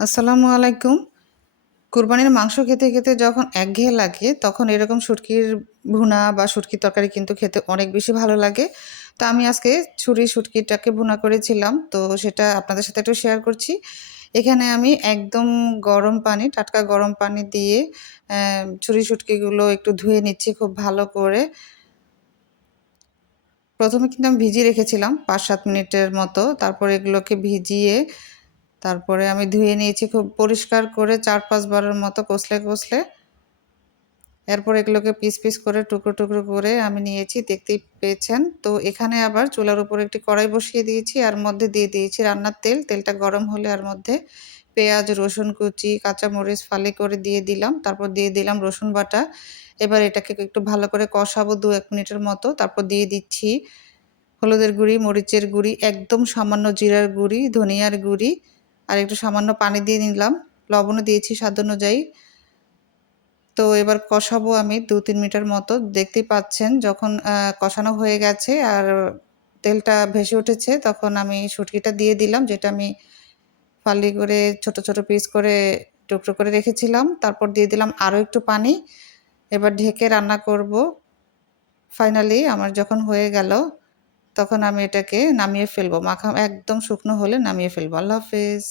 আসসালামু আলাইকুম। কুরবানির মাংস খেতে, খেতে যখন একঘেয়ে লাগে, তখন এরকম শুটকির ভুনা বা শুটকির তরকারি কিন্তু খেতে অনেক বেশি ভালো লাগে। তো আমি আজকে শুটকিটাকে ভুনা করেছিলাম। তো সেটা আপনাদের সাথে একটু শেয়ার করছি। এখানে আমি একদম গরম পানি, টাটকা গরম পানি দিয়ে শুটকিগুলো একটু ধুয়ে নিচ্ছি খুব ভালো করে। ১ম এ কিন্তু আমি ভিজিয়ে রেখেছিলাম ৫-৭ মিনিটের মতো। তারপর এগুলোকে ভিজিয়ে তারপরে আমি ধুয়ে নিয়েছি খুব পরিষ্কার করে ৪-৫ বারের মতো কষলে। এরপর এগুলোকে পিস করে টুকরো করে আমি নিয়েছি, দেখতেই পেয়েছেন। তো এখানে আবার চুলার উপরে একটি কড়াই বসিয়ে দিয়েছি। আর মধ্যে দিয়ে দিয়েছি রান্নার তেল। তেলটা গরম হলে আর মধ্যে পেঁয়াজ, রসুন কুচি, কাঁচামরিচ ফালি করে দিয়ে দিলাম। তারপর দিয়ে দিলাম রসুন বাটা। এবার এটাকে একটু ভালো করে কষাবো ২-১ মিনিটের মতো। তারপর দিয়ে দিচ্ছি হলুদের গুঁড়ি, মরিচের গুঁড়ি, একদম সামান্য জিরার গুঁড়ি, ধনিয়ার গুঁড়ি আর একটু সামান্য পানি দিয়ে নিলাম। লবণও দিয়েছি স্বাদ অনুযায়ী। তো এবার কষাবো আমি ২-৩ মিনিটের মতো। দেখতেই পাচ্ছেন যখন কষানো হয়ে গেছে আর তেলটা ভেসে উঠেছে, তখন আমি শুটকিটা দিয়ে দিলাম, যেটা আমি ফালি করে ছোট পিস করে টুকরো করে রেখেছিলাম। তারপর দিয়ে দিলাম আরও একটু পানি। এবার ঢেকে রান্না করব। ফাইনালি আমার যখন হয়ে গেল, তখন আমি এটাকে নামিয়ে ফেলবো। মাখা একদম শুকনো হলে নামিয়ে ফেলবো। আল্লাহ হাফেজ।